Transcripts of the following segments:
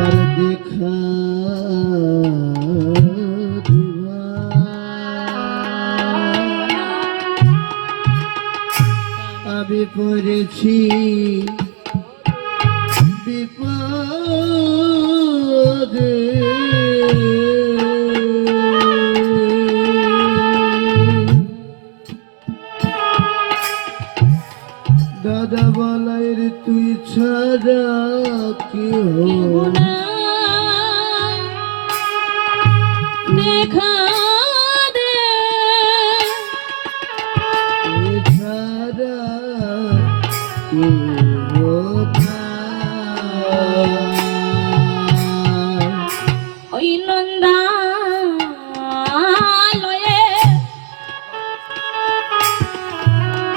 একবার দেখা দিবা, আমি পড়েছি বিপদে। দাদা বলাইর তুই ছাড়া কেউ দেখা দে, তুই ছাড়া কেউ ওই নন্দালয়ে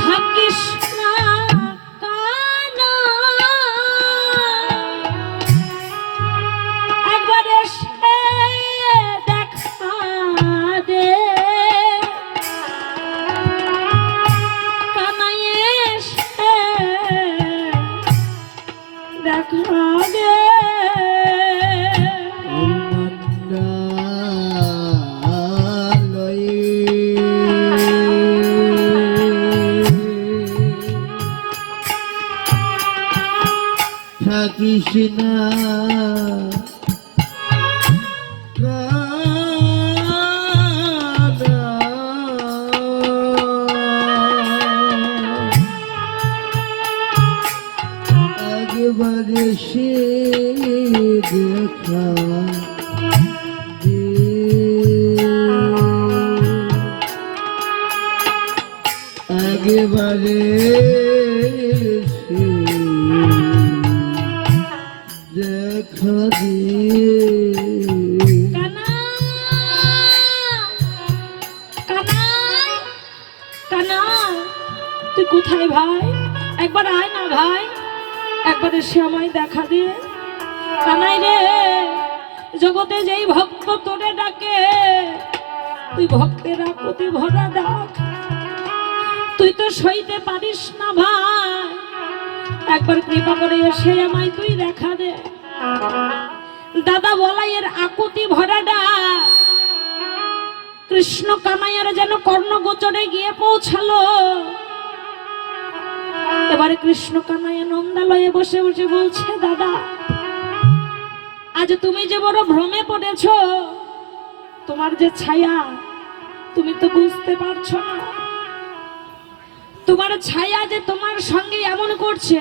থাকিস না কানা, একবার এসে দেখা দে, কানাই এসে দেখা দে। থাকিস না কানা, একবারে সে দেখা দে, একবারে দেখা দিয়ে। তুই কোথায় ভাই? একবার আয় না ভাই, একবার এসে আমায় দেখা দে। কানাই রে, জগতে যেই ভক্ত তোরে ডাকে, তুই ভক্তের আকুতি ভরা ডাক তুই তো সইতে পারিস না ভাই, একবার কৃপা করে এসে আমায় তুই দেখা দে। দাদা বলাইয়ের আকুতি ভরা ডাক কৃষ্ণ কানাইয়ের যেন কর্ণগোচরে গিয়ে পৌঁছালো। এবারে কৃষ্ণ কানাইয়া নন্দালয়ে বসে বসে বলছে, দাদা আজ তুমি যে বড় ভ্রমে পড়েছ, তোমার যে ছায়া তুমি তো বুঝতে পারছো না, তোমার ছায়া যে তোমার সঙ্গে এমন করছে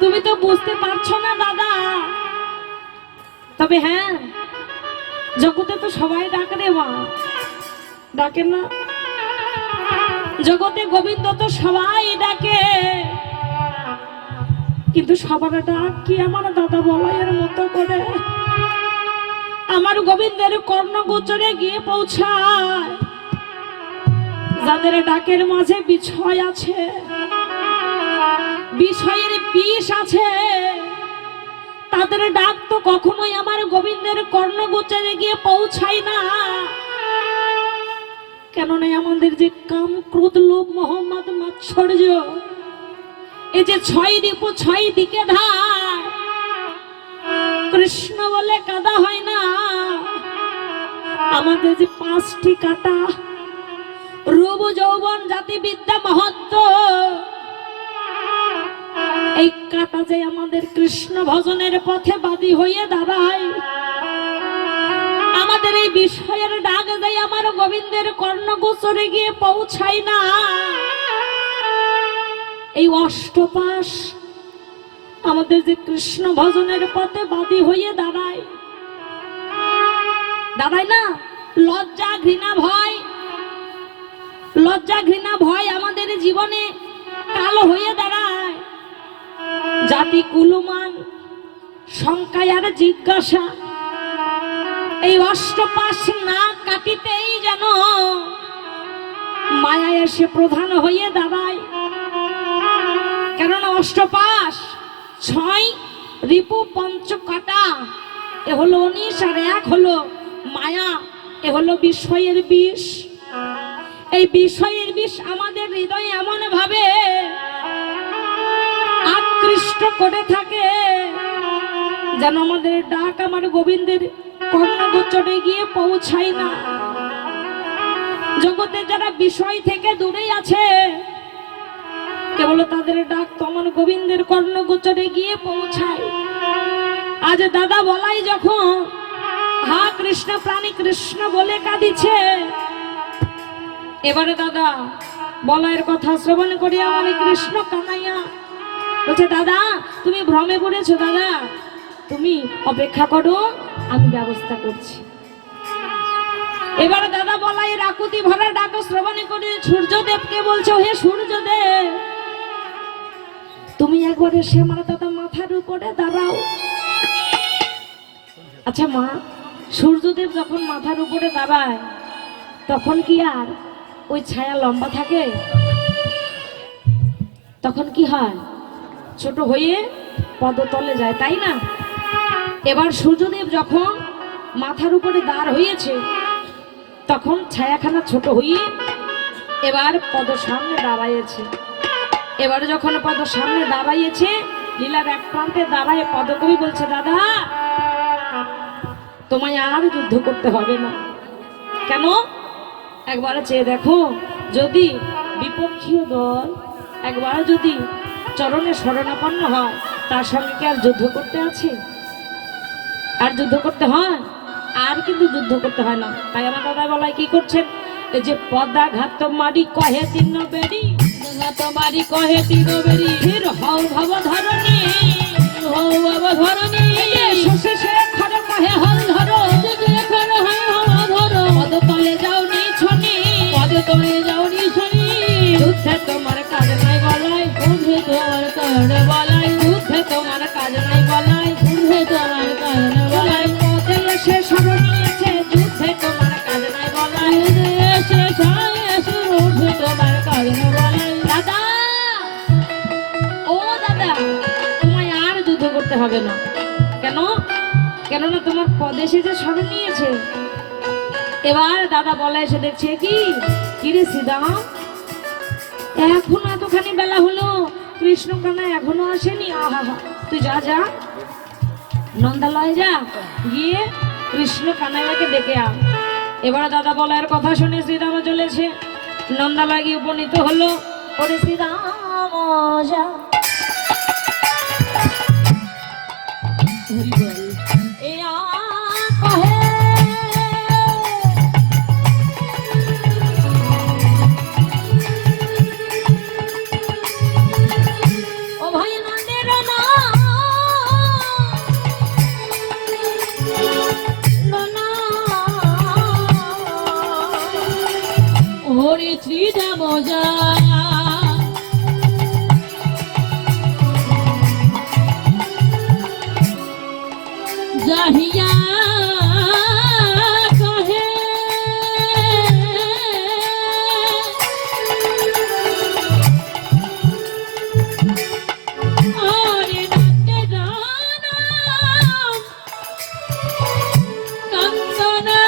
তুমি তো বুঝতে পারছো না দাদা। তবে হ্যাঁ, জগতে তো সবাই ডাকে রে মা, ডাকে না? জগতে গোবিন্দ তো সবাই ডাকে, কিন্তু সবার ডাক কি আমার দাদা বলাইয়ের মতো করে আমার গোবিন্দের কর্ণগোচরে গিয়ে পৌঁছায়? যাদের ডাকের মাঝে বিষয় আছে, বিষয়ের বিষ আছে, তাদের ডাক তো কখনোই আমার গোবিন্দের কর্ণগোচরে গিয়ে পৌঁছায় না। কেননা আমাদের যে কাম, ক্রোধ, লোভ, মোহ, মদ, মাৎসর্য, এই যে ছয় রিপু ছয় দিকে ধার, কৃষ্ণ বলে কাদা হয় না। আমাদের যে পাঁচটি কাটা, রূপ, যৌবন, জাতি, বিদ্যা, মহত্ব, এই কাটা যে আমাদের কৃষ্ণ ভজনের পথে বাদী হয়ে দাঁড়ায়, আমাদের এই বিষয়ের ডাক যাই আমার গোবিন্দের কর্ণগোচরে গিয়ে পৌঁছায় না। এই অষ্টপাশ আমাদের যে কৃষ্ণ ভজনের পথে বাদী হয়ে দাঁড়ায়, দাঁড়ায় না? লজ্জা, ঘৃণা, ভয়, লজ্জা, ঘৃণা, ভয় আমাদের জীবনে কালো হয়ে দাঁড়ায়। জাতি, কুলমান, শঙ্কা আর জিজ্ঞাসা, এই অষ্টপাশ না কাটিতেই যেন মায়া এসে প্রধান হয়ে দাঁড়ায়। কেননা অষ্টপাশ ছয় রিপু পঞ্চ কাটা, এ হলো 19 আর এক হলো মায়া, এ হলো বিষয়ের বিষ। এই বিষয়ের বিষ আমাদের হৃদয়ে এমন ভাবে আকৃষ্ট করে থাকে যেন আমাদের ডাক আমার গোবিন্দের কর্ণগোচরে গিয়ে পৌঁছায় না। জগতে যারা বিষয় থেকে দূরেই আছে, কেবল তাদের ডাক তো আমার গোবিন্দের কর্ণগোচরে গিয়ে পৌঁছায়। আজ দাদা বলাই যখন হা কৃষ্ণ প্রাণী কৃষ্ণ বলে কাঁদিছে, এবারে দাদা বলাইয়ের কথা শ্রবণ করি আমার কৃষ্ণ কানাইয়া বলছে, দাদা তুমি ভ্রমে পড়েছো, দাদা তুমি অপেক্ষা করো, আমি ব্যবস্থা করছি। এবারে দাদা বলাই আকুতি ভরা ডাক শ্রবণ করে সূর্যদেবকে বলছে, হে সূর্যদেব তুমি একবার এসে আমার দাদা মাথার উপরে দাঁড়াও। আচ্ছা মা, সূর্যদেব যখন মাথার উপরে দাঁড়ায় তখন কি আর ওই ছায়া লম্বা থাকে? তখন কি হয়? ছোট হয়ে পদতলে যায়, তাই না? এবার সূর্যদেব যখন মাথার উপরে দাঁড় হয়েছে তখন ছায়াখানা ছোট হয়ে এবার পদ সামনে দাঁড়াইছে। এবার যখন পদ সামনে দাঁড়াইছে, লীলার এক প্রান্তে দাঁড়ায় পদকবি বলছে, দাদা তোমায় আর যুদ্ধ করতে হবে না। কেন? একবার চেয়ে দেখো, যদি বিপক্ষীয় দল একবার যদি চরণে শরণাপন্ন হয়, তার সঙ্গে কি আর যুদ্ধ করতে আছে? আর যুদ্ধ করতে হয়? আর কিন্তু যুদ্ধ করতে হয় না। তাই আমার দাদা বলাই কি করছেন, এই যে পদা ঘাত মারি কহে তিন বেরি, ঘাত মারি কহে তিন বেরি, ফির হও ভব ধরণী, হও ভব ধরণী, শশে সে খড় কহে হল ধরো, খড় হয় হল ধরো, পদ তলে যাও নি ছনি, পদ তলে যাও নি ছনি, যুদ্ধে তোমার কাজ নাই বলাই, যুদ্ধে তোমার কাজ বলাই, যুদ্ধে তোমার কাজ নাই বলাই, যুদ্ধে তোমার কাজ নাই বলাই, পদে এসে শরণিয়েছে, যুদ্ধে তোমার কাজ নাই বলাই, এসে এসে যুদ্ধে তোমার কাজ নাই বলাই। দাদা, ও দাদা তোমায় আর যুদ্ধ করতে হবে না। কেন? কেননা তোমার পদ এসেছে, শরণ নিয়েছে। এবার দাদা বলা এসে দেখছে, কি কিরে সীতাম, এখন এতখানি বেলা হলো, কৃষ্ণকানা এখনো আসেনি। আহা, তুই যা যা নন্দালয় যা, গিয়ে কৃষ্ণ কানাইয়াকে ডেকে আন। এবার দাদা বলার কথা শুনে শ্রীরাম চলেছে, নন্দালয় গিয়ে উপনীত হলো। ওরে শ্রীরাম যা, এ আ কহে মজা যাহিয়া কহে আরে ডাকে জানা কান্দনা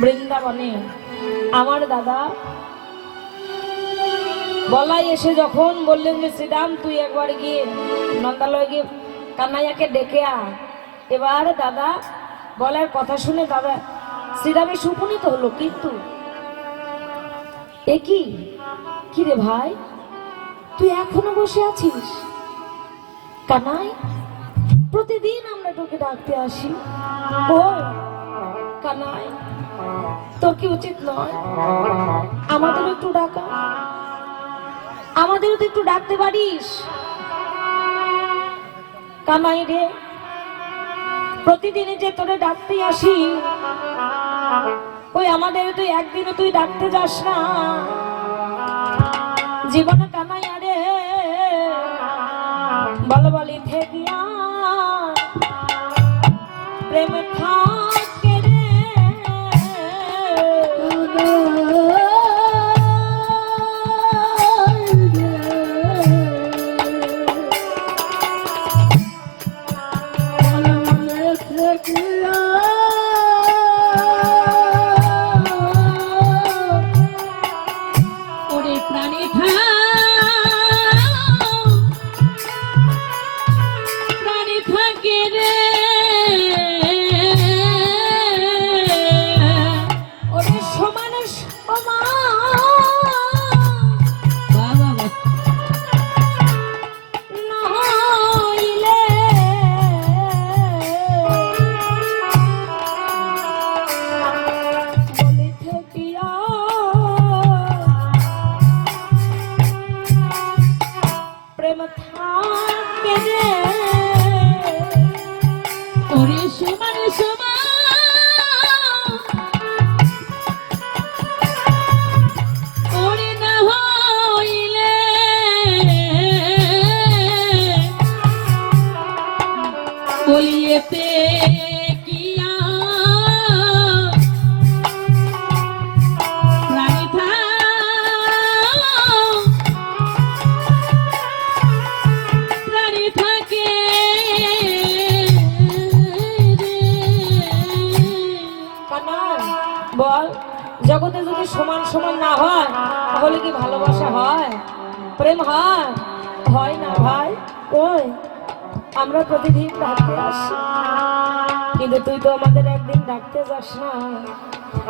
বৃন্দাবনে আমার দাদা বলাই এসে যখন বললেন যে শ্রীরাম তুই একবার গিয়ে নন্দালয় গিয়ে কানাইয়াকে ডেকে আয়, এবার দাদা বলার কথা শুনে দাদা শ্রীরামের সুপুনিত হলো। কিন্তু এ কি রে ভাই, তুই এখনো বসে আছিস? কানাই, প্রতিদিন আমরা তোকে ডাকতে আসি, ও কানাই তোর কি উচিত নয় আমাদের একটু ডাকা? আমাদেরও তো একটু ডাকতে পারিস। কানাই রে, প্রতিদিনই যে তোরে ডাকতে আসি, ওই আমাদের তুই একদিনও তুই ডাকতে যাস না। জীবনে কানাই আরে বল বলি থেকিয়া প্রেম থাকে রে। ওরে প্রাণী প্রাণী থাকে রে, ওরে সমান সমান নইলে বলি থাকিয়া প্রেম থাকে রে। ওরে সমান সমান ওরে না হইলে বলিয়েতে কিয়া প্রাণী প্রাণী থাকে রে। কানাই বল, জগতে যদি সমান সমান না হয় তাহলে কি ভালোবাসা হয়, প্রেম হয়? হয় না ভাই। ওই আমরা প্রতিদিন ডাকতে আসি, কিন্তু তুই তো আমাদের একদিন ডাকতে যাস না।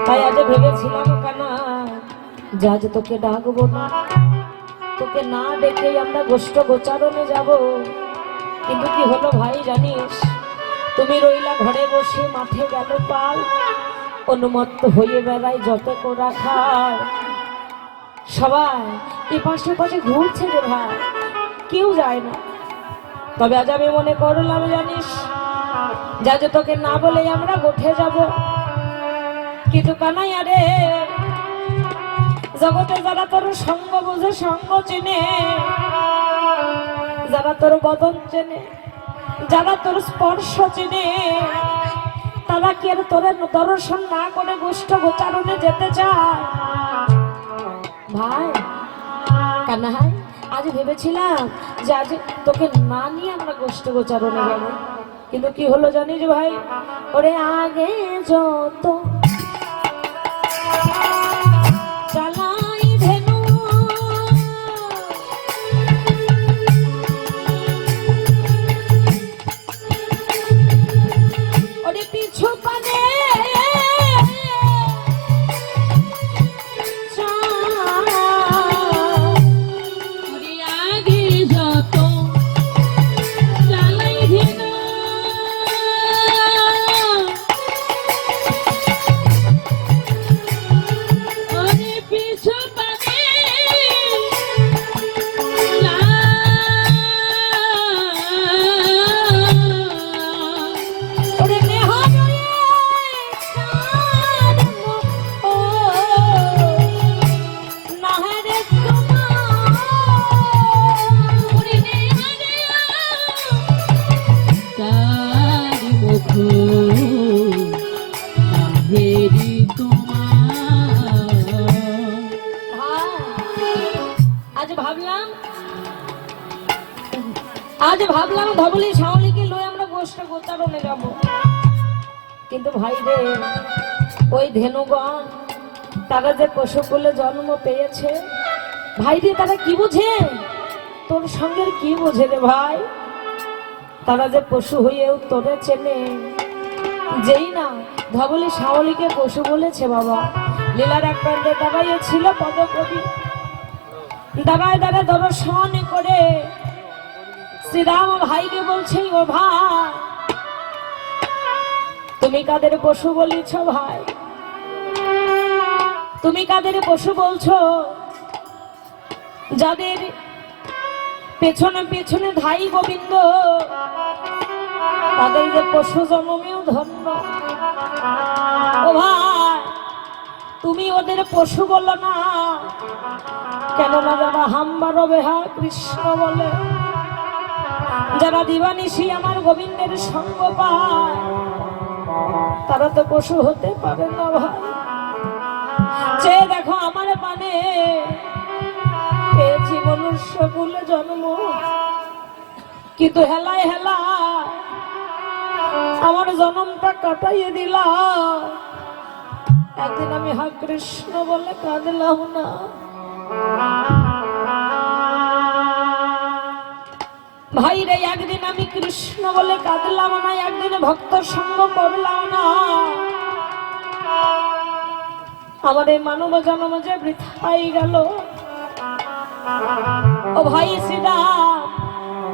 তাই আজ ভেবেছিলাম কানাই যে আজ তোকে ডাকবো না, তোকে না ডেকেই আমরা গোষ্ঠ গোচারণে যাব। কিন্তু কি হলো ভাই জানিস, তুমি রইলা ঘরে বসে, মাঠে গেল পাল, অনুমত্ত হয়ে বেড়াই যত কোরা খায়। সবাই এ পাশে পাশে ঘুরছে রে ভাই, কেউ যায় না। তবে আজ আমি মনে করলাম জানিস, যা যে তোকে না বলে আমরা গোঠে যাব। কিন্তু কানাই আরে, জগতে যারা তোর সঙ্গ বুঝে, সঙ্গ চেনে, যারা তোর বদন চেনে, যারা তোর স্পর্শ চেনে, তারা কি আর তোর দর্শন না করে গোষ্ঠ গোচারণে যেতে চায়? ভাই কানাই, আজ ভেবেছিলাম যে আজ তোকে না নিয়ে আমরা গোষ্ঠ গোচারণে যাবো, কিন্তু কি হলো জানিস ভাই, ওরে আগে যত চালাই ধেনু ওরে পিছু পানে আজ ভাবলাম ধবলি শাওলিকে লয়ে আমরা গোষ্ঠ গোচারণে যাব, কিন্তু ভাই রে, ওই ধেনুগণ তারা যে পশুকুলে জন্ম পেয়েছে, ভাই রে, তারা কি বুঝে? তোর সঙ্গের কি বোঝে রে ভাই? তারা যে পশু হয়েও তোরে চেনে। যেই না ধবলি শাওলিকে পশু বলেছে বাবা, লীলার এক প্রান্তে দাঁড়াইয়ে ছিল পদকবি, দাঁড়ায় দাঁড়ায় দর্শন করে শ্রীরাম ভাইকে বলছে, ও ভাই তুমি কাদের পশু বলিছ? ভাই তুমি কাদের পশু বলছো? যাদের পেছনে পেছনে ধাই গোবিন্দ, তাদের যে পশু জন্মেও ধন্য। ও ভাই তুমি ওদের পশু বলো না, কেননা যারা হাম্বার বেহা কৃষ্ণ বলে, যারা দিবানিশি আমার গোবিন্দের সঙ্গ পায়, তারা তো পশু হতে পারে না ভাই। চেয়ে দেখো আমার পানে, পেয়েছি মনুষ্য কুলে জন্ম, কিন্তু হেলায় হেলায় আমার জন্মটা কাটাইয়ে দিলা। একদিন আমি হা কৃষ্ণ বলে কাঁদলাম না। ভাই রে, একদিন আমি কৃষ্ণ বলে কাঁদলাম না, একদিন ভক্ত সঙ্গ করলাম না। আমার এই মানব জন্ম যে বৃথাই গেল। ও ভাই শ্রীরাম,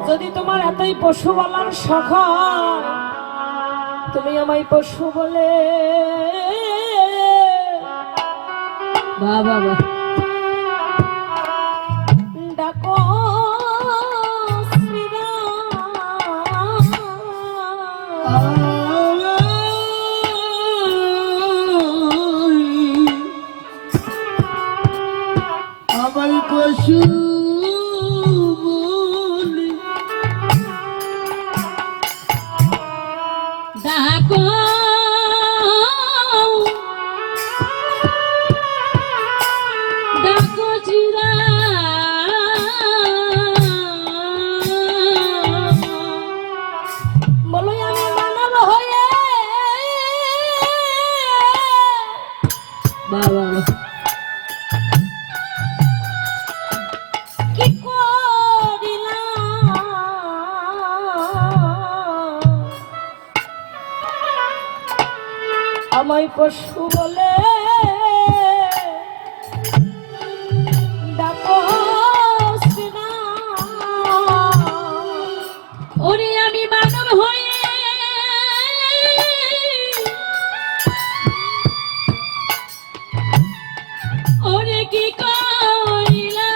যদি তোমার এতই পশু বলার শখ হয়, তুমি আমায় পশু বলে বাবা ডাকো আমার পশু বলি ডাকো ডাকো চিরা, বলো আমি মানব হয়ে বাবা কি করিলাম? আমায় পশু বলে ডাকো শ্রীরাম। ওরে আমি মানব হয়ে ওরে কি করিলাম?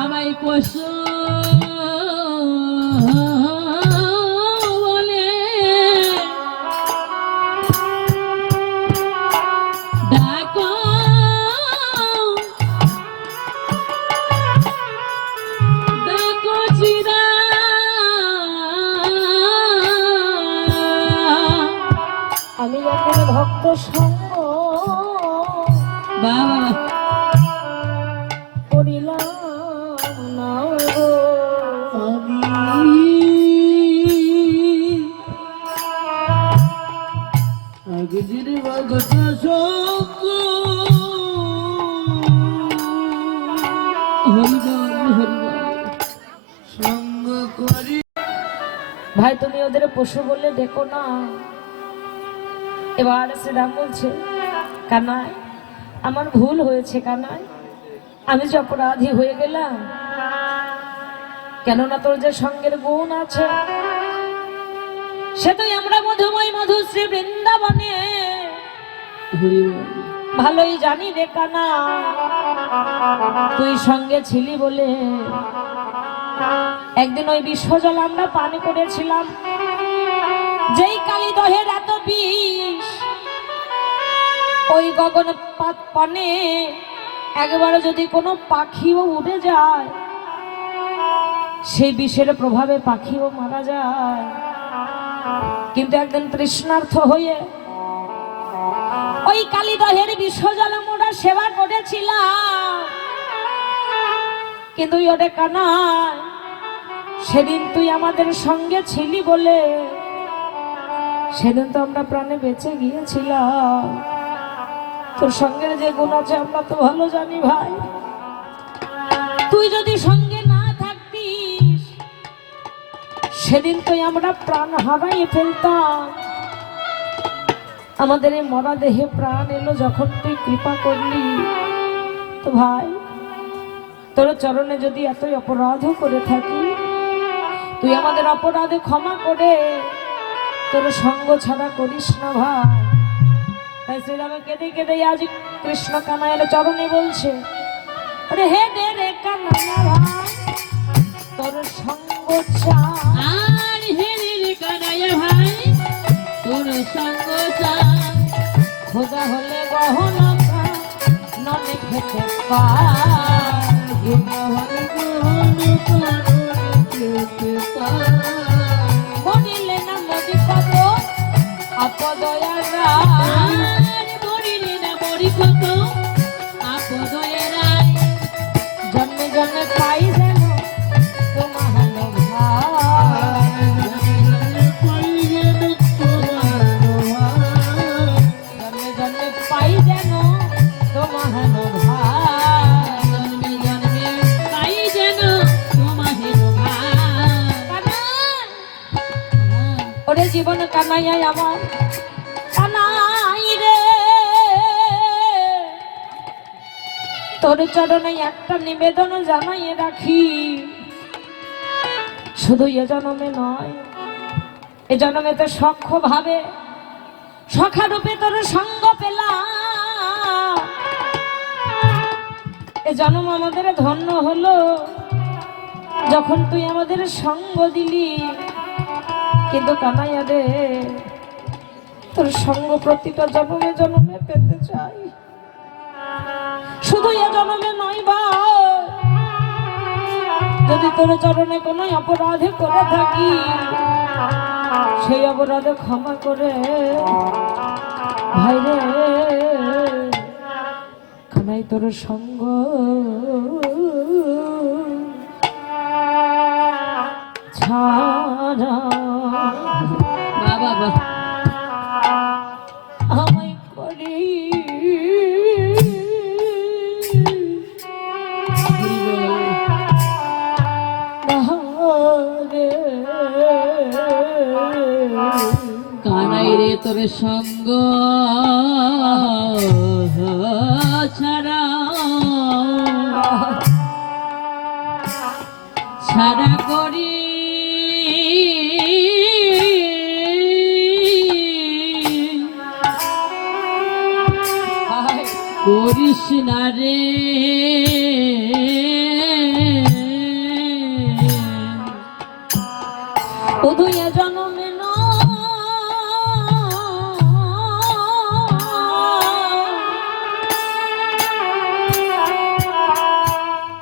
আমায় পশু বলে ডাকো ডাকো চিরা। আমি যখন ভক্ত সঙ্গ বাবা করিলাম না গো। আমি আগের ভগত সঙ্গ হরিবল হরিবল সঙ্গ করি। ভাই তুমি ওদের পশু বলে দেখো না। এবার শ্রীরাম বলছে, কানাই আমার ভুল হয়েছে কানাই, আমি যে অপরাধী হয়ে গেলাম। কেননা তোর যে সঙ্গের গুণ আছে, সে তো আমরা মধুময় মধুশ্রী বৃন্দাবনে হরিবল ভালোই জানি রে কানা। তুই সঙ্গে ছিলি বলে একদিন ওই বিশ্বজল আমরা পান করেছিলাম। যেই কালী দহের এত বিষ, ওই গগন পানে একবার যদি কোনো পাখিও উড়ে যায়, সেই বিষের প্রভাবে পাখিও মারা যায়। কিন্তু একদিন তৃষ্ণার্থ হয়ে ওই কালীদহের বিশ্বজল মোরা সেবা করেছিলাম। কিন্তু ওরে কানাই সেদিন তুই আমাদের সঙ্গে ছিলি বলে সেদিন তো আমরা প্রাণে বেঁচে গিয়েছিলাম। তোর সঙ্গের যে গুণ আছে আমরা তো ভালো জানি ভাই। তুই যদি সঙ্গে না থাকতিস সেদিন তুই আমরা প্রাণ হারাই ফেলতাম। আমাদের এই মরা দেহে প্রাণ এলো যখন তুই কৃপা করলি। তো ভাই তোর চরণে যদি এতই অপরাধ করে থাকি, তুই আমাদের অপরাধে ক্ষমা করে তোর সঙ্গ ছাড়া করিস না ভাই। তাই শ্রীরামে কেঁদে কেঁদে আজ কৃষ্ণ কানাইয়ের চরণে বলছে, আরে হে দে রে কানাইয়া ভাই তোর সঙ্গ চাই, হে রে কানাইয়া ভাই তোর সঙ্গ চাই। খোদা হলে গহনা ননে খেতে পায়, খোদা হলে গহনা খেতে পায়। মরিলে না মরি কত আপদয়ারা, মরিলে না মরি কত আপদয়ারা। জন্মে জন্মে পাই যেন তোমার ভাই, জন্মে জন্মে পাই যেন তোমার ভাই, জন্মে জন্মে পাই যেন তোমার ভাই। ওরে জীবন কানাইয়াই আমার কানাই রে, তোর চরণে একটা নিবেদন জানাই রাখি। শুধু এ জন্মে নয়, এ জন্মে তো সখ্য ভাবে সখা রূপে তোর সঙ্গ পেলাম। এ জন্ম আমাদের ধন্য হলো যখন তুই আমাদের সঙ্গ দিলি। কিন্তু কানাইয়া রে তোর সঙ্গ প্রতিটা জন্মে জন্মে পেতে চাই, শুধু এ জন্মে নয় ভাই। যদি তোর চরণে কোনো অপরাধে করে থাকি সেই অপরাধে ক্ষমা করে ভাই রে কানাই তোর সঙ্গ ছাড়া বাবা আমায় করি কানাই রে তোর সঙ্গ ছাড়া ছাড়া করি করিস না রে উদয় জন্মে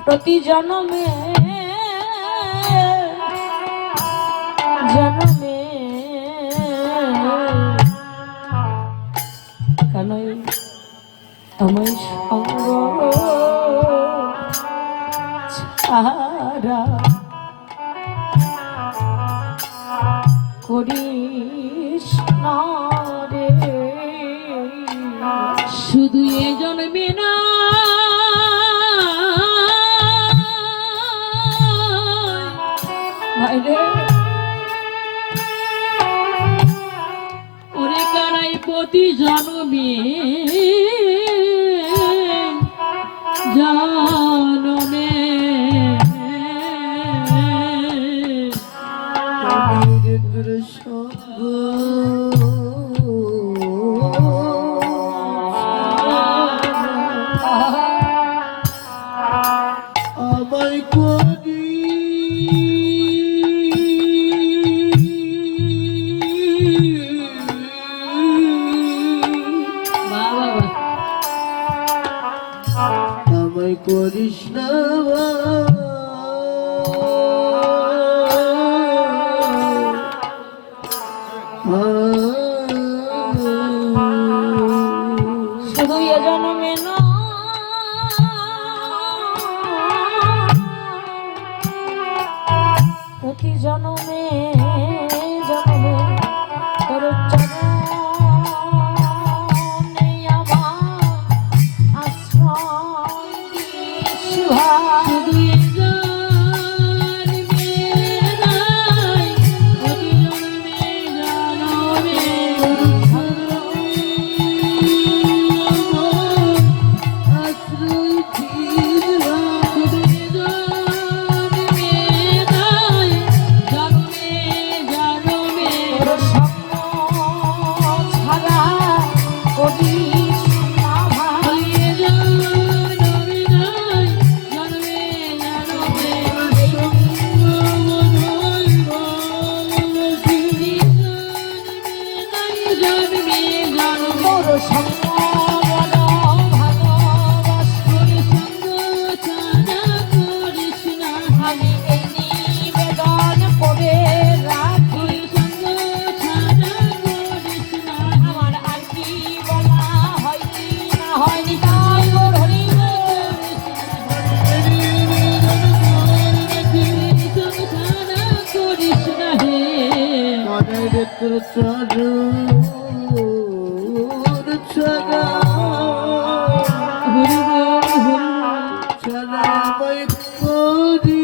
প্রতি জন্মে জন্মে কানাই আমার সঙ্গ ছাড়া করিস না রে। শুধু এ জন্মে না ভাই রে ওরে কানাই প্রতি জন্মে জন্মে তোর সঙ্গ আমায় করি বাবা আমায় করিস না ভাই। জন্মে তোর চরণে আমার আশ্রয় দিস ভাই। তোর চরণ ছাড়া ছাড়া আমায় করি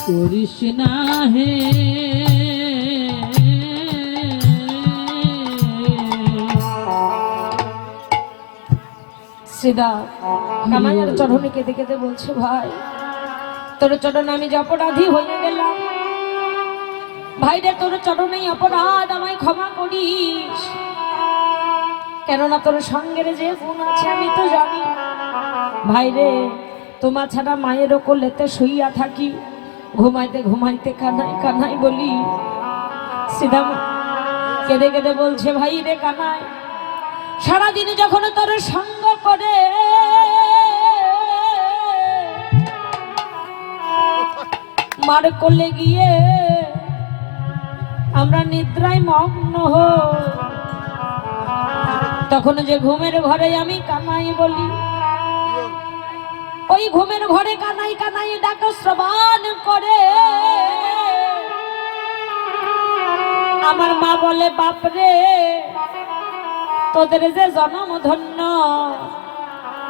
করিস না হে সিদা কামাইয়ের চরণে কেঁদে কেঁদে বলছে ভাই তোর চরণে আমি যে অপরাধী হয়ে গেলাম ভাই রে তোর চরণেই অপরাধ আমায় ক্ষমা করিস কেননা তোর সঙ্গের যে গুণ আছে আমি তো জানি ভাই রে তোমার ছাড়া মায়েরও কোলেতে শুইয়া থাকি ঘুমাইতে ঘুমাইতে কানাই কানাই বলি সিদা কেঁদে কেঁদে বলছে ভাই রে কানাই সারাদিন যখন তোর সঙ্গ করে মার কোলে গিয়ে আমরা নিদ্রায় মগ্ন হই তখন যে ঘুমের ঘরে আমি কানাই বলি ওই ঘুমের ঘরে কানাই কানাই ডাক শ্রবণ করে আমার মা বলে বাপরে তোদের যে জনম ধন্য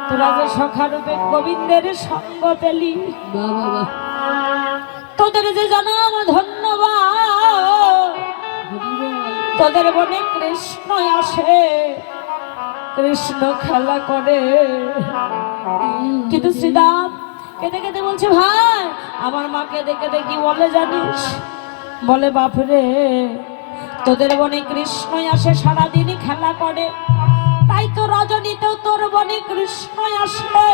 তোরা যে সখারূপে গোবিন্দের সঙ্গ পেলি বাবা তোদের যে জনম ধন্যবাদ তোদের বনে কৃষ্ণ আসে কৃষ্ণ খেলা করে কিন্তু শ্রীদাম কেঁদে কেঁদে বলছে ভাই আমার মা কেঁদে কেঁদে কি বলে জানিস বলে বাপরে তোদের বনে কৃষ্ণ আসে সারাদিনই খেলা করে তাই তো রজনীতেও তোর বনে কৃষ্ণ আসে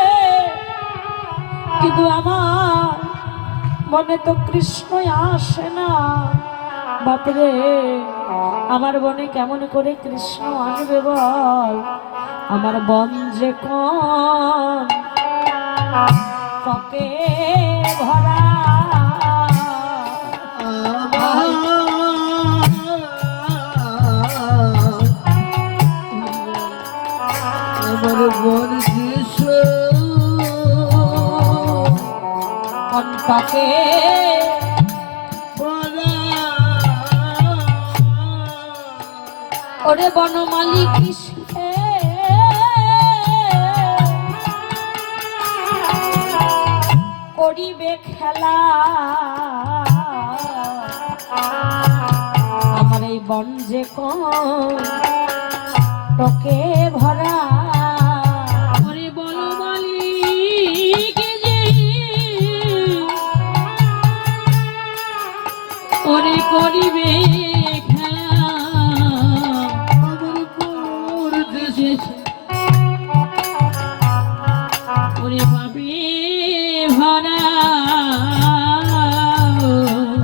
কিন্তু আমার বনে তো কৃষ্ণ আসে না বাপরে আমার বনে কেমন করে কৃষ্ণ আসবে বল আমার বন যে কোন পকে ভরা আমার বন কণ্ঠকে ওরে বনমালী কৃষ্ণে করিবে খেলা আমার এই বন যে টকে ভরা ওরে বলো মালিক যে ওরে করিবে খেলা আমার পর দেশে ওরে পাবে ভরা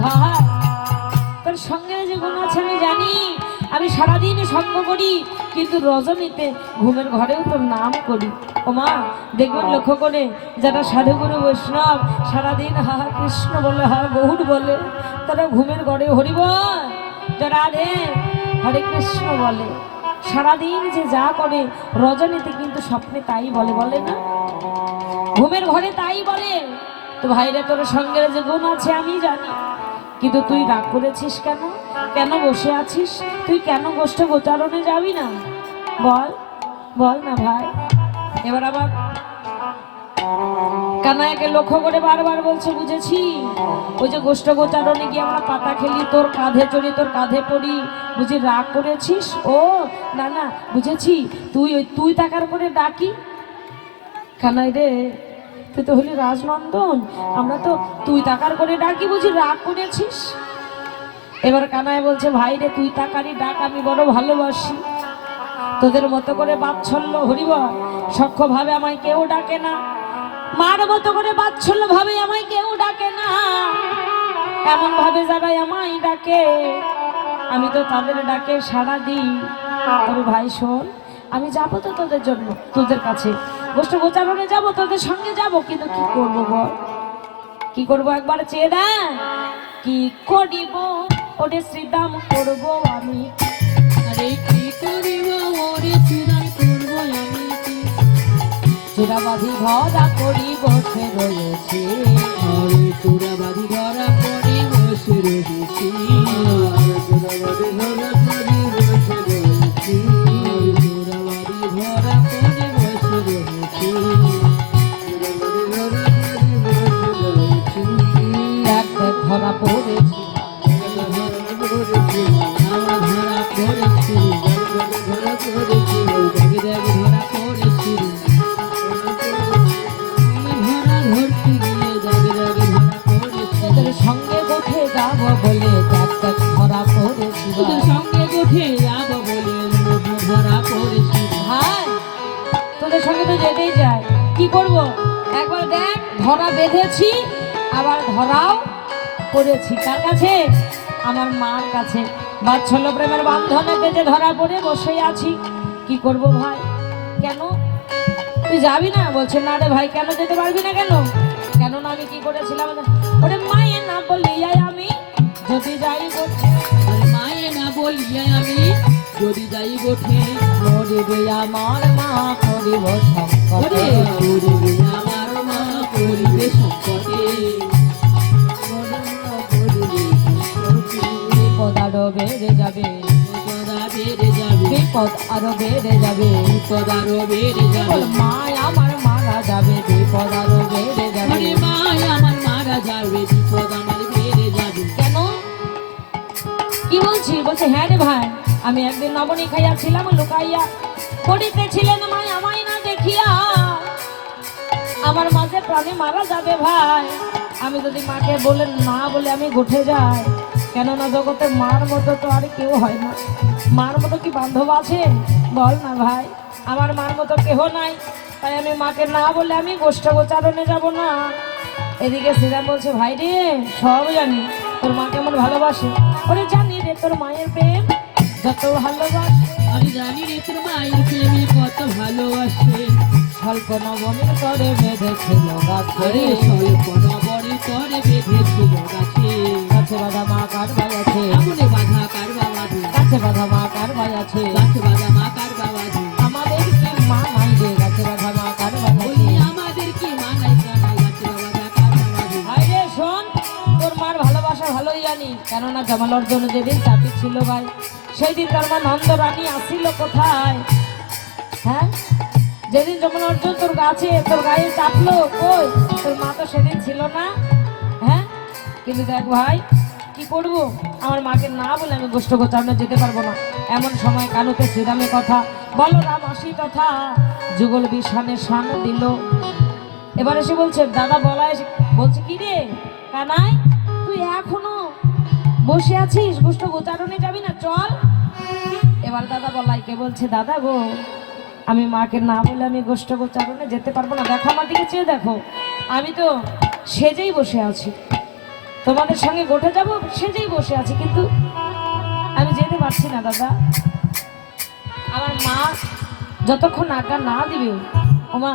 ভাই, তোর সঙ্গে যে গুণ আছে আমি জানি আমি সারাদিন সঙ্গ করি কিন্তু রজনীতে ঘুমের ঘরেও তোর নাম করি ও মা দেখবেন লক্ষ্য করে যারা সাধুগুরু বৈষ্ণব সারাদিন হা হা কৃষ্ণ বলে হা গৌর বলে তারা ঘুমের ঘরে হরি বল যারা রাধে হরে কৃষ্ণ বলে সারাদিন যে যা করে রজনীতে কিন্তু স্বপ্নে তাই বলে, বলে না? ঘুমের ঘরে তাই বলে। তো ভাইরে, তোর সঙ্গের যে গুণ আছে আমি জানি, কিন্তু তুই রাগ করেছিস কেন? কেন বসে আছিস? তুই কেন গোষ্ঠ গোচারণে যাবি না? বল, বল না ভাই। এবার আবার কানাইকে লক্ষ্য করে বারবার বলছে, বুঝেছি, ওই যে গোষ্ঠ গোচারণে গিয়ে আমরা পাতা খেলি, তোর কাঁধে চড়ি, তোর কাঁধে পড়ি, বুঝি রাগ করেছিস? ও না না, বুঝেছি, তুই তাকার করে ডাকি। কানাই রে, তুই তো হলি রাজনন্দন, আমরা তো তুই তাকার করে ডাকি, বুঝি রাগ করেছিস? এবার কানাই বলছে, ভাই রে, তুই তাকারি ডাক আমি বড় ভালোবাসি। তোদের মতো করে বাৎসল্য হরিবল সখ্য ভাবে আমায় কেউ ডাকে না, মার মতো করে বাৎসল্য ভাবে আমায় কেউ ডাকে না। এমন ভাবে যারা আমায় ডাকে, আমি তো তাদের ডাকে সাড়া দিই। তবে ভাই শোন, আমি যাবো তো তোদের জন্য, তোদের কাছে গোষ্ঠ গোচারণে যাবো, তোদের সঙ্গে যাব, কিন্তু কি করব বল? কি করব একবার চেয়ে দেখ। কি করিব ওরে শ্রীদাম করব আমি, আরে কি করিব ওরে চূড়ান করব আমি কি? চূড়াবাধি ভরা করি বসে রয়েছে, আরে তোরা বাড়ি ধরা করে বসে রয়েছি, তোরা বাড়ি ধরা করে বসে রয়েছি, তোরা বাড়ি ধরা করে বসে রয়েছি, তোরা বাড়ি ধরা করে বসে রয়েছি, দেখ দেখ ধরা পড়েছি, ধরা করেছি, ধরা করেছি, দেখি দেখ ধরা করেছি, ধরা ধরতে গিয়ে দেখি দেখ ধরা করেছি, তোদের সঙ্গে উঠে যাব বলে দেখ দেখ ধরা পড়েছি। তোদের সঙ্গে উঠে যাব বলে ধরা পড়েছি। ভাই, তোদের সঙ্গে তো যেতেই যায়, কি করব? একবার দেখ ধরা বেঁধেছি, আবার ধরাও পড়েছি। কার কাছে? আমার মার কাছে। বাৎসল্য প্রেমের বান্ধনে বেঁধে ধরা পড়ে বসে আছি। কি করব ভাই? কেন তুই যাবি না? বলছে না রে ভাই, কেন যেতে পারবি না? কেন কেন না? আমি কি করেছিলাম? ওরে মায়ের না বলিয়াই আমি যদি যাই বলছে, আরে মায়ে না বলিয়া আমি যদি যাই গোঠে, করিবে আমার মা করিব সংকট, ওরে করিবে আমার মা করিবে সংকটে, বিপদ আরো বেড়ে যাবে, বিপদ বেড়ে যাবে, বিপদ আরো বেড়ে যাবে, বিপদ আরো বেড়ে যাবে। বল মা আমার মারা যাবে, বিপদ আরো বেড়ে যাবে। আরে মায় আমার মারা যাবে, বিপদ আমার বেড়ে যাবে। কেন? কি বলছি? বলছে হ্যাঁ রে ভাই, আমি একদিন নবনী খাইয়াছিলাম লুকাইয়া, পড়িতেছিলেন মাই আমায় না দেখিয়া, আমার মাঝে প্রাণে মারা যাবে ভাই। আমি যদি মাকে বলে না বলে আমি উঠে যাই, কেননা জগতে মার মতো তো আর কেউ হয় না। মার মতো কি বান্ধব আছে? বল না ভাই, আমার মার মতো কেহ নাই। তাই আমি মাকে না বলে আমি গোষ্ঠ গোচারণে যাব না। এদিকে শ্রীরাম বলছে, ভাই রে, সব জানি তোর মা কেমন ভালোবাসে। ওরে জানি রে তোর মায়ের প্রেম যত ভালোবাসে, আমি জানি রে তোর মায়ের প্রেমে কত ভালোবাসে। স্বল্প নবমীর করে বেঁধেছিল গাছে, আরে স্বল্প নবনী করে বেঁধেছিল গাছে, গাছে বাঁধা মা কার ভাই আছে, আগুনে বাঁধা কার বাবাধু, গাছে বাঁধা মা কার ভাই আছে, গাছে বাঁধা মা কার বাবাধু। আমাদের কি মা নাই রে, গাছে বাঁধা মা কার ভাই আছে। বলি আমাদের কি মানাই কানাই, গাছে বাঁধা কার বাবাধু। ভাই রে শোন, তোর মার ভালোবাসা ভালোই জানি, কেননা জমাল অর্জুন যেদিন চাপি ছিল ভাই, সেই দিন তোর মা নন্দ রানী আসিল কোথায়? হ্যাঁ, যেদিন জমাল অর্জুন তোর গায়ে চাপলো, কই তোর মা তো সেদিন ছিল না। হ্যাঁ, কিন্তু দেখ ভাই, কি করবো, আমার মাকে না বলে আমি গোষ্ঠ গোচারণে যেতে পারবো না। এমন সময় কানুতে শ্রীরামের কথা, বলো রাম আসি কথা, যুগল বিষানে শান দিল। এবার এসে বলছে, দাদা বলা এসে বলছে, কি রে কানাই, তুই এখনো বসে আছিস, গোষ্ঠ গোচারণে যাবি না? চল। এবার দাদা বলাইকে বলছে, দাদা গো, আমি মাকে না বলে আমি গোষ্ঠ গোচারণে যেতে পারবো না। দেখো আমার দিকে চেয়ে দেখো, আমি তো সেজেই বসে আছি, তোমাদের সঙ্গে গোঠে যাব সেজেই বসে আছি, কিন্তু আমি যেতে পারছি না দাদা। আমার মা যতক্ষণ আজ্ঞা না দিবে, ওমা,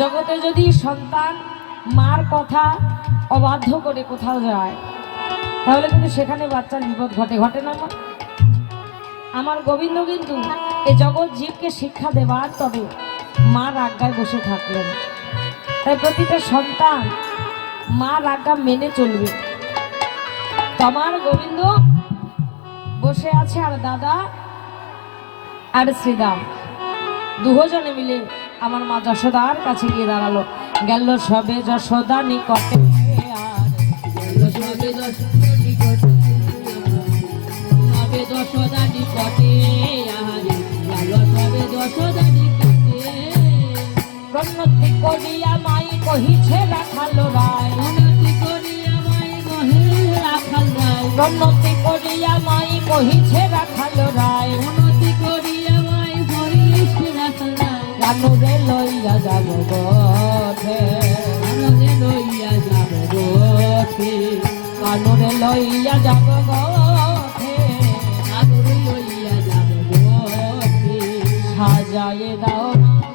জগতে যদি সন্তান মার কথা অবাধ্য করে কোথাও যায়, তাহলে কিন্তু সেখানে বাচ্চার বিপদ ঘটে, ঘটে না মা? আমার গোবিন্দ কিন্তু এই জগৎ জীবকে শিক্ষা দেবার তবে মার আজ্ঞায় বসে থাকলেন। তাই প্রতিটা সন্তান মার আজ্ঞা মেনে চলবে। তোমার গোবিন্দ বসে আছে আর দাদা আর শ্রীরাম দুজনে মিলে আমার মা যশোদার কাছে গিয়ে দাঁড়ালো। গেল সবে যশোদা নিকটে আর গেল সবে যশোদা নিকটে, সবে যশোদা নিকটে আহারে, গেল সবে যশোদা নিকটে। প্রণতি করিয়া মাই কহিছে রাখালো রায়, উন্নতি করিয়া মাই কহে রাখাল রায়, প্রণতি করিয়া মাই কহিছে রাখালো রায়। উন্নতি করিয়া মাই করিছে রাখাল রায়। কানুরে লইয়া যাব বটে, কানুরে লইয়া যাব বটে, কানুরে লইয়া যাব বটে। কানুরে লইয়া যাব বটে। সাজায়ে দাও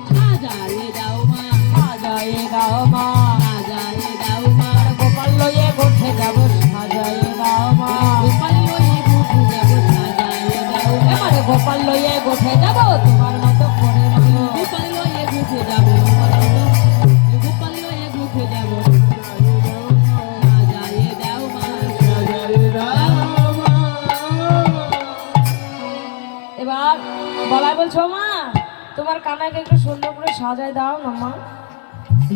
সাজায়ে দাও মা, সাজায়ে দাও মা, সাজায়ে দাও মা, গোপাল লইয়ে গোঠে যাব সাজায়ে দাও মা। গোপাল লইয়ে ঘুরতে যাব সাজায়ে দাও মা। এবারে গোপাল লইয়ে গোঠে যাব তোমার মতো করে নেব। গোপাল লইয়ে ঘুরতে যাব, গোপাল লইয়ে ঘুরতে যাব, সাজায়ে দাও মা, সাজায়ে দাও মা। এবার বলাই বলছো মা তোমার কানাইকে একটু সুন্দর করে সাজায় দাও না মা।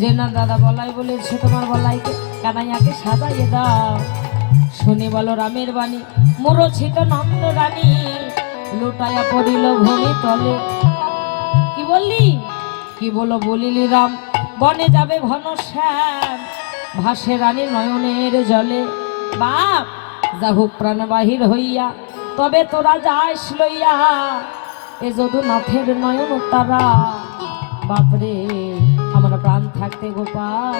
যে না দাদা বলাই বলেছে তোমার বলাইকে কানাইয়াকে সাজাইয়ে দাও। শুনে বলো রামের বাণী মূরছিত নন্দ রানী লুটাইয়া পড়িল ভূমি তলে। কি বললি কি বলিলি রাম বনে যাবে ঘন শ্যাম ভাসে রানী নয়নের জলে। বাপ যাহু প্রাণ বাহির হইয়া তবে তোরা যাস লইয়া এ যদুনাথের নয়ন তারা। বাপরে আমার প্রাণ থাকতে গোপাল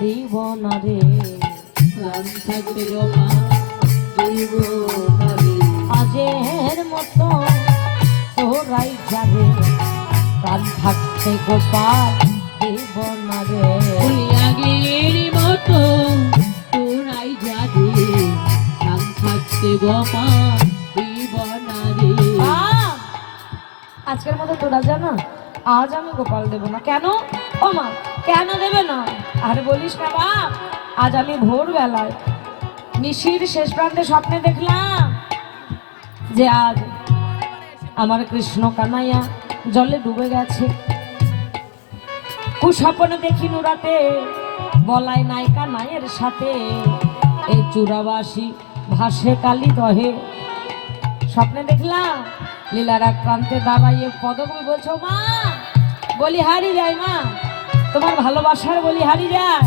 দিব না রে, প্রাণ থাকতে গোপাল দিব না রে। আজের মতো তোরাই যাবে প্রাণ থাকতে গোপাল দিব না রে। ওই আগের মতো তোরাই যাবে, প্রাণ থাকতে গোপাল দিব না রে। বাপ, আজকের মতো তোরা জানা আজ আমি গোপাল দেব না। কেন ও মা কেন দেবে না? আর বলিস না বাপ, আজ আমি ভোরবেলায় নিশির শেষ প্রান্তে স্বপ্নে দেখলাম যে আজ আমার কৃষ্ণ কানাইয়া জলে ডুবে গেছে। কুস্বপ্নে দেখি নুরাতে বলাই নায়িকা নায়ের সাথে এই চূড়াবাসী ভাসে কালী দহে। স্বপ্নে দেখলাম লীলার এক প্রান্তে দাঁড়াইয়ে পদকবি বলছো মা বলি হারি যায় মা, তোমার ভালোবাসার বলি হারি যায়।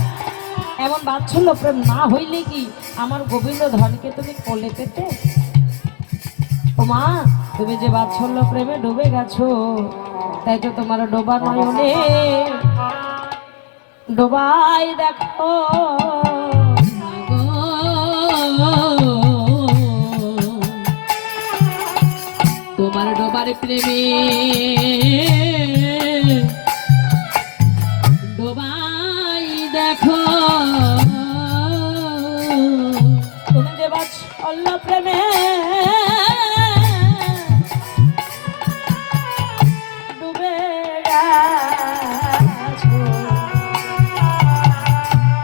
এমন বাৎসল্য প্রেম না হইলে কি আমার গোবিন্দ ধনকে তুমি কোলে পেতে? ও মা তুমি যে বাৎসল্য প্রেমে ডুবে গেছো তাই তো তোমার ডোবা নয়নে ডোবাই দেখো। তোমার ডোবার প্রেমে ডোবাই দেখো, তুমি যে বাৎসল্য প্রেমে ডুবে গেছো,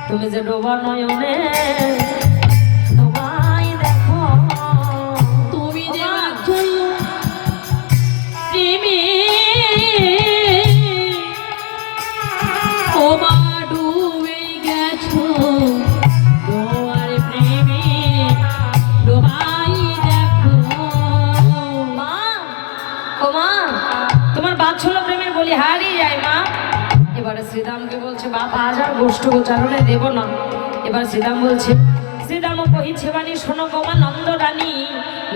তুমি যে ডোবা নয়নে ডোবাই দেখো। তুমি যে প্রেমে ও মা ডুবে গেছো, তোমার প্রেমে ডোবাই দেখো। মা ও মা তোমার বাৎসল্য প্রেমের বলি হারিয়ে যায় মা। এবারে শ্রীরামকে বলছে বাপ আজ আর গোষ্ঠ গোচারণে দেব না। এবার শ্রীরাম বলছে শ্রীরাম কহিছে বাণী শোনো গোমা নন্দ রানী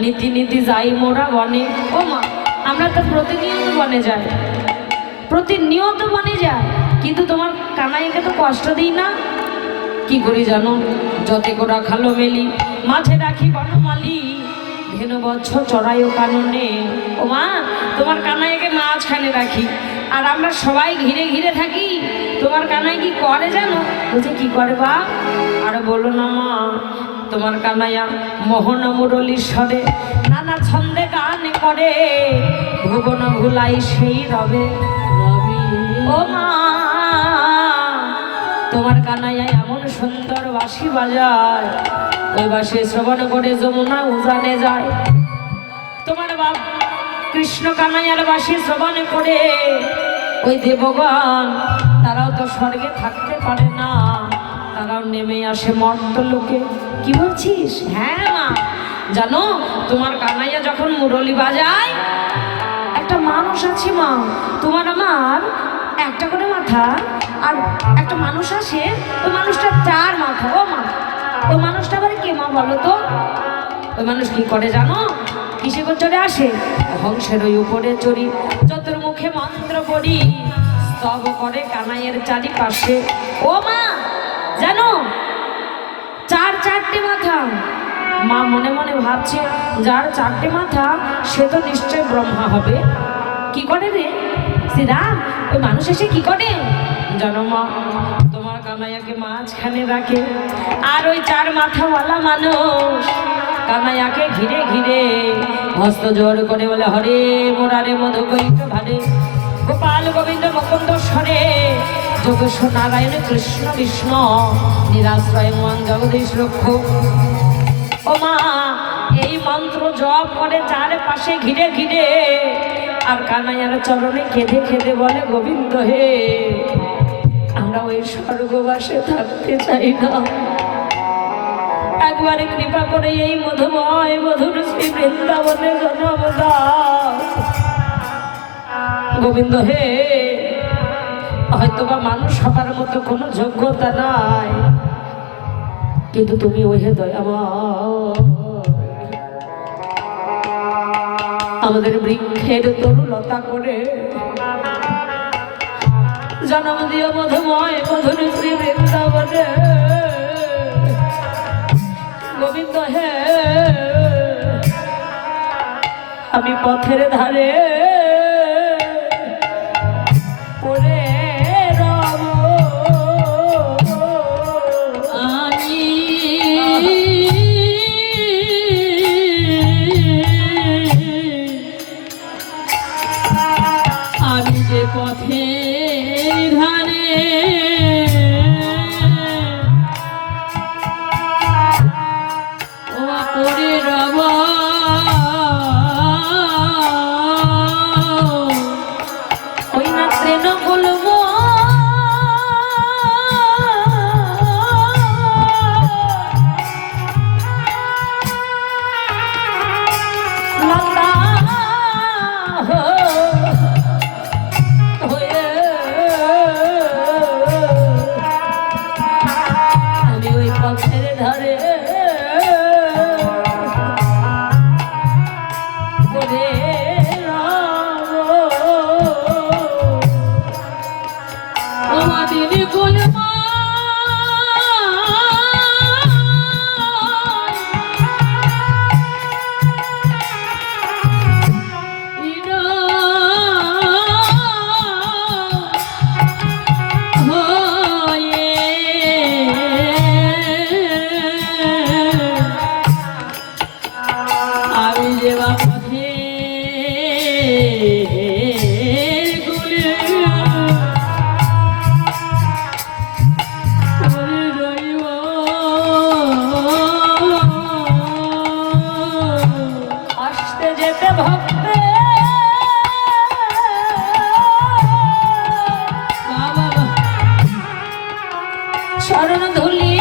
নীতি নীতি যাই মোরা বনে। ও মা আমরা তো প্রতিনিয়ত বনে যাই, প্রতিনিয়ত বনে যায়, কিন্তু তোমার কানাইকে তো কষ্ট দিই না। কি করি জানো যতে গোড়া খালো মেলি মাঝে রাখি বনমালি ধেনু বছর চড়াইও কাননে। ও মা তোমার কানাইকে মাঝখানে রাখি আর আমরা সবাই ঘিরে ঘিরে থাকি। তোমার কানাই কি করে জানো? বলছে কি করে বা? আর বলো না মা তোমার কানাইয়া মোহন মুরলীর স্বরে নানা ছন্দে গান করে ভুবন ভুলাই সেই রবে। রবি ও মা, তোমার কানাইয়া এমন সুন্দর বাঁশি বাজায়, ওই বাঁশি শ্রবণ করে যমুনা উজানে যায়। তোমার বাপ কৃষ্ণ কানাইয়ার বাঁশি শ্রবণ করে ওই দেবগণ তারাও তো স্বর্গে থাকতে পারে না, তারাও নেমে আসে মর্তলোকে। কি বলছিস? হ্যাঁ মা, জানো তোমার কানাইয়া যখন মুরলি বাজায়, একটা মানুষ আছে মা, তোমার আমার একটা করে মাথা, আর একটা মানুষ আসে, ওই মানুষটা 4 মাথা। ও মা, ওই মানুষটা আবার কে মা বলো তো? ওই মানুষ কি করে জানো? কিসে করে চড়ে আসে? হংসের ওই উপরে চড়ি, চতুর্মুখে মন্ত্র পড়ি, স্তব করে কানাইয়ের চারিপাশে। ও মা, জানো 4 মাথা। মা মনে মনে ভাবছে, যার 4টে মাথা সে তো নিশ্চয় ব্রহ্মা হবে। কি করে রে শ্রীরাম? ওই মানুষ এসে কি করে জানো মা? তোমার কানাইয়াকে মাঝখানে রাখে, আর ওই 4 মাথাওয়ালা মানুষ কানাইয়াকে ঘিরে ঘিরে হস্ত জোর করে বলে, হরে মোরারে মধুকৈত ভারে, গোপাল গোবিন্দ মুকুন্দ স্বরে, যোগেশ্বর নারায়ণ কৃষ্ণ বিষ্ণু, নিরাশ্রয় মন জগদীশ রক্ষ। ও মা, এই মন্ত্র জপ করে চারপাশে ঘিরে ঘিরে, আর কানাইয়ার চরণে কেঁদে কেঁদে বলে, গোবিন্দ হে, আমরা ওই স্বর্গবাসে থাকতে চাই না, একবারে কৃপা করে এই মধুময় মধুর শ্রী বৃন্দাবনে জন্ম দাও। গোবিন্দ হে, হয়তোবা মানুষ হবার মতো কোনো যোগ্যতা নাই, কিন্তু তুমি ওহে দয়াময়, আমাদের বৃক্ষের তরুলতা করে জন্ম দিও মধুময় মধুর শ্রী বৃন্দাবনে। গোবিন্দ হে, আমি পথের ধারে পড়ে রব, আমি যে পথে ধারে ও করে রব, ওই না ট্রেন বলব লতা হয়ে, আমি ওই পথের ধারে পড়ে রব। ও মাদিনী গুলমা আমি যে পথে গুলে রইব, আসতে যেতে ভক্তে বাবা শরণ ধুলি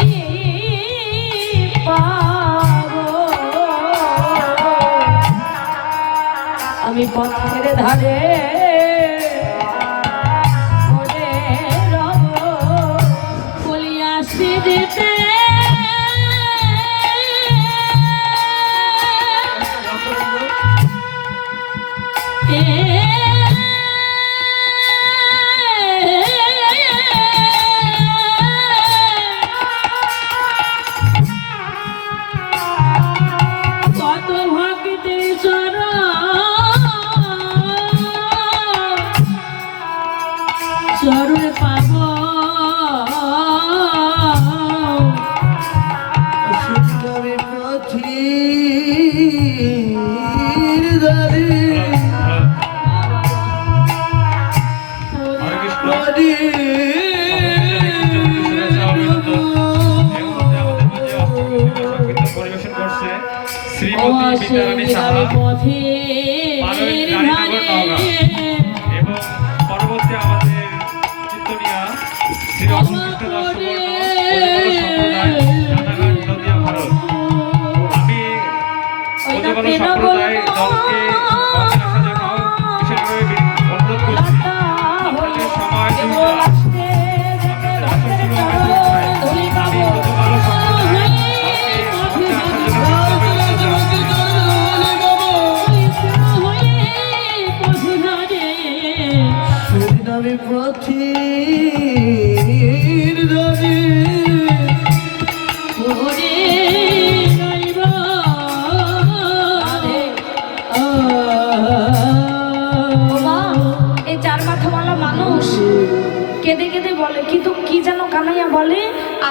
পাবো, আমি পথের ধারে পড়ে রব। বলিয়া আসতে যেতে কত ভক্তের চরণ বলে, কিন্তু কি যেন কানাইয়া বলে,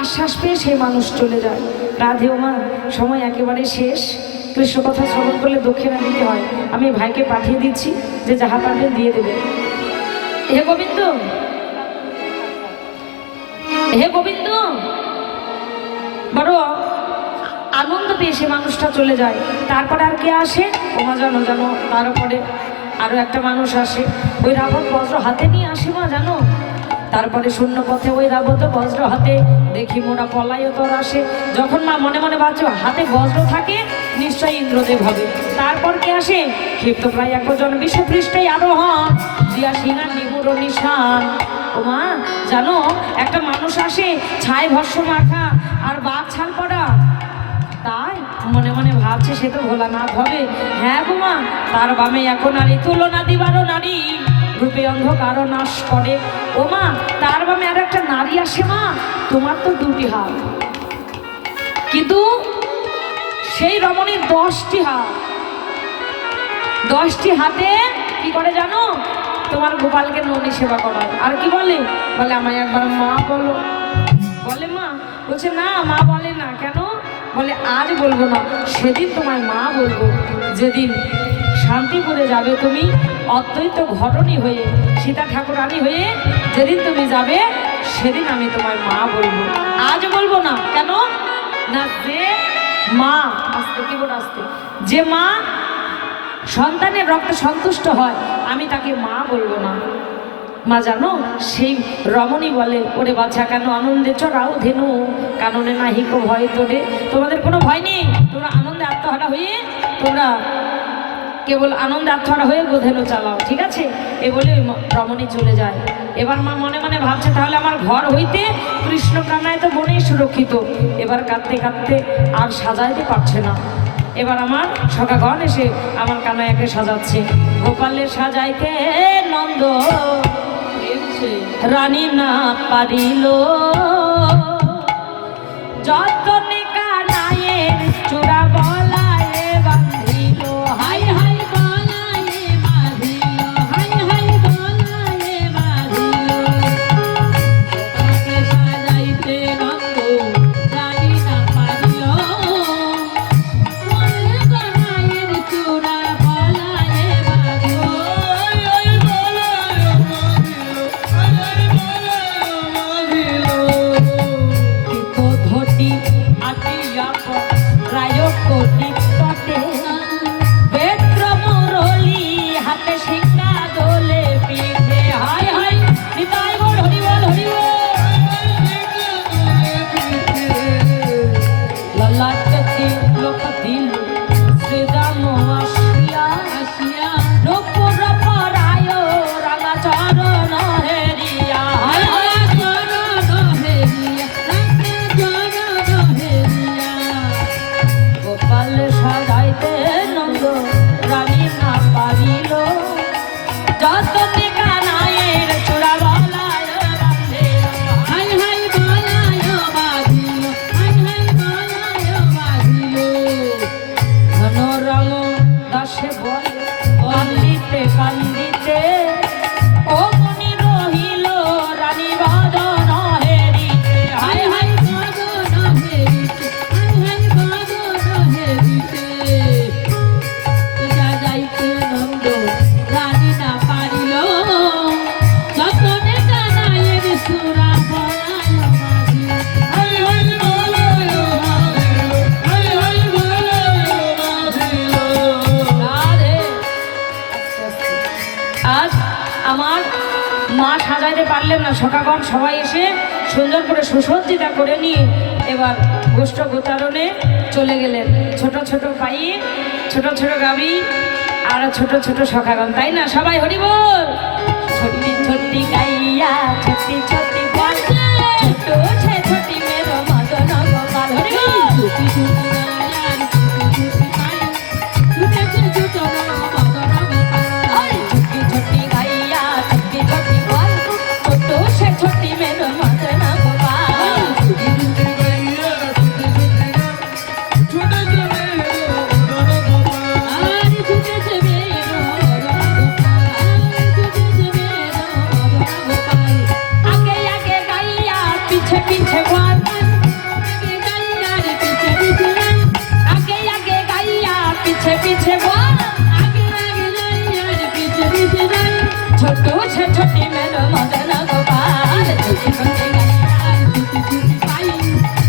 আশ্বাস পেয়ে সেই মানুষ চলে যায়। রাধে ওমা, সময় একেবারে শেষ। কৃষ্ণ কথা শ্রবণ করলে দক্ষিণা দিতে হয়। আমি ভাইকে পাঠিয়ে দিচ্ছি, যে যাহা পারবেন দিয়ে দেবে। হে গোবিন্দ, হে গোবিন্দ, বড় আনন্দ পেয়ে সে মানুষটা চলে যায়। তারপরে আর কে আসে ওমা জানো? জানো তারপরে আরো একটা মানুষ আসে, ওই রাবণ বজ্র হাতে নিয়ে আসে মা, জানো? তারপরে শূন্য পথে ওই রাবত বজ্র হাতে, দেখি মোরা পলায় তোর আসে। যখন মা মনে মনে ভাবছো হাতে বজ্র থাকে, নিশ্চয়ই ইন্দ্রদেব হবে। তারপর কে আসে? ক্ষিপ্ত প্রায় একজন বিশ্বপৃষ্ঠে আরোহণ, দিয়া সিংহার নিগুড় নিশান। ও মা জানো, একটা মানুষ আসে ছাই ভস্য মাখা আর বাঘ ছাল পড়া। তাই মনে মনে ভাবছে সে তো ভোলানাথ হবে। হ্যাঁ গো মা, তার বামে এখন নারী, তুলনা দিবারও নারী, রূপে অন্ধকার নাশ করে। ও মা, তার বামে আর একটা নারী আসে মা, তোমার তো দুটি হাত, কিন্তু সেই রমণীর 10টি হাত। 10টি হাতে কি করে জানো? তোমার গোপালকে ননী সেবা করায়। আর কি বলে? বলে আমায় একবার মা বলো। বলে মা? বলছে না, মা বলে না। কেন? বলে আজ বলবো না, সেদিন তোমায় মা বলবো, যেদিন শান্তিপুরে যাবে তুমি অদ্বৈত ঘটনী হয়ে, সীতা ঠাকুরানী হয়ে যেদিন তুমি যাবে, সেদিন আমি তোমায় মা বলবো। আজ বলবো না। কেন না? যে মা, আস্তে কি বল, আস্তে, যে মা সন্তানের রক্তে সন্তুষ্ট হয়, আমি তাকে মা বলবো না। মা জানো, সেই রমণী বলে, ওরে বাচ্চা কেন আনন্দে চড়াও ধেনু, কাননে নাহিক ভয় তোরে। তোমাদের কোনো ভয় নেই, তোমরা আনন্দে আত্মহারা হয়ে, তোমরা কেবল আনন্দে আত্মহারা হয়ে গোধেনু চালাও, ঠিক আছে? এ বলে রমণী চলে যায়। এবার মা মনে মনে ভাবছে, তাহলে আমার ঘর হইতে কৃষ্ণ কানায় তো বনেই সুরক্ষিত। এবার কাঁদতে কাঁদতে আর সাজাইতে পারছে না। এবার আমার সখাগণ এসে আমার কানাইয়াকে সাজাচ্ছে। গোপালের সাজাইতে নন্দ রানী না পারিল, যতনে কানাইয়ের চূড়া বলায় বাঁধিল। হাই হাই বলায় বাঁধিল, হাই হাই বলায় বাঁধিল। গোপালকে সাজাইতে নন্দ রানী না পারিল, কানাইয়ের চূড়া বলায় বাঁধিল। সাজাইতে পারলেন না, সখাগণ সবাই এসে সুন্দর করে সুসজ্জিতা করে নিয়ে এবার গোষ্ঠ গোচারণে চলে গেলেন। ছোট ছোট পায়ে, ছোট ছোট গাবি আর ছোট ছোট সখাগণ, তাই না? সবাই হরি বল। ছোটি ছোটি গাইয়া ছোটি ছোটি বল, ছোট ছে ছোটি মেরো মদন গোপাল। হরি বল। ছোটি ছোটি গাইয়া ছোটি ছোটি পায়ে, ছুটেছে ছোট মদন গোপাল। ছোটি ছোটি গাইয়া ছোটি ছোটি বল, ছোট ছে ছোটি মেরো মদন গোপাল। আগে পিছে গোয়াল আগে গাইয়ার পিছে পিছে যাই আগে আগে গাইয়া পিছে পিছে গোয়াল আগে আগে গাইয়ার পিছে পিছে যাই ছোট ছোটি মেলো মদন গোপাল ছুটি ছুটি আর ছুটি ছুটি পাই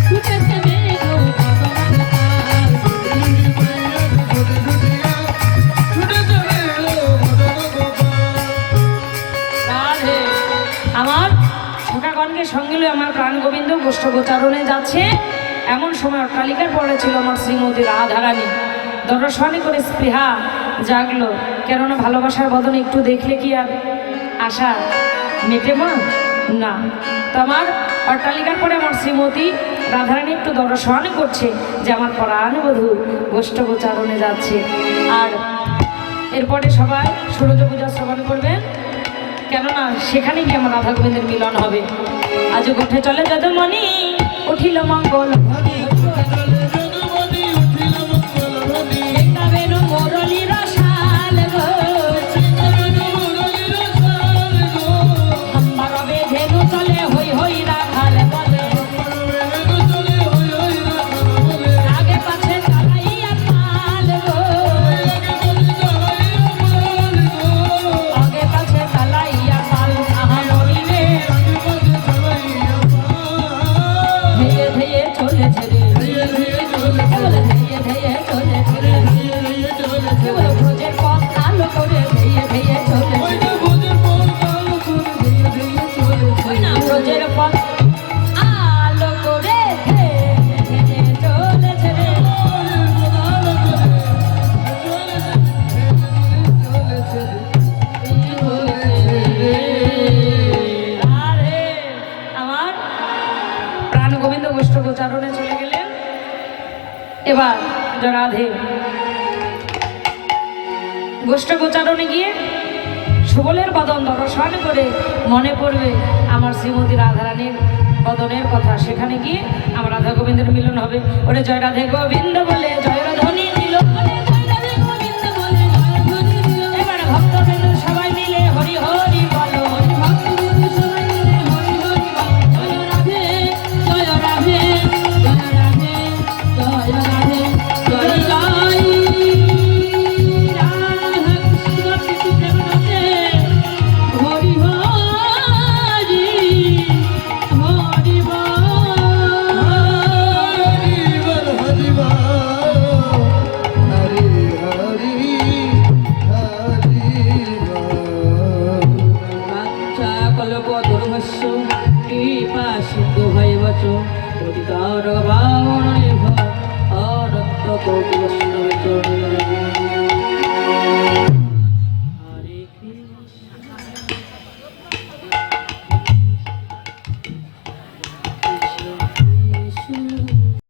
ছুটেছে মেঘ ভগবান কাল রাধে আমার ছোটাগণকে সঙ্গে লয়ে আমার প্রাণ গোবিন্দ গোষ্ঠ গোচারণে যাচ্ছে এমন সময় অট্টালিকার পড়ে ছিল আমার শ্রীমতী রাধারানী দর্শনে করে স্পৃহা জাগলো কেননা ভালোবাসার বদনে একটু দেখলে কি আর আশা মেটে মা না তো আমার অট্টালিকার পরে আমার শ্রীমতী রাধারানী একটু দর্শন করছে যে আমার প্রাণবধূ গোষ্ঠ গোচারণে যাচ্ছে আর এরপরে সবাই সূর্য পূজা শ্রবণ করবেন কেননা সেখানে গিয়ে আমার রাধা গোবিন্দের মিলন হবে আজ উঠে চলে যদমণি উঠিল মঙ্গল বেনু মুরলী রসাল গো আমার বেধেনু চলে হই হই রাখাল বলে আগে পাছে চালাইয়া পাল গো আগে পাছে চালাইয়া পাল আহা নড়িলে ধেয়ে ধেয়ে চলেছে রে ধেয়ে ধেয়ে চলেছে রে কেবল ব্রজের পথ আলো করে ধেয়ে ধেয়ে চলেছে ওই না ব্রজের পথ আলো করে ধেয়ে ধেয়ে চলেছে রে আরে আমার প্রাণ গোবিন্দ গোষ্ঠ গোচারণে চলে গেলেন এবার রাধে গোষ্ঠ গোচারণে গিয়ে সুবলের বদন দর্শন করে মনে পড়বে আমার শ্রীমতী রাধারানীর বদনের কথা সেখানে গিয়ে আমার রাধা গোবিন্দের মিলন হবে ওরে জয় রাধে গোবিন্দ বলে জয় ধ্বনি দিল এবার ভক্তবৃন্দ সবাই মিলে হরি হরি বলো কৃপা সিন্ধু ভৈবচ পতিতার ভাব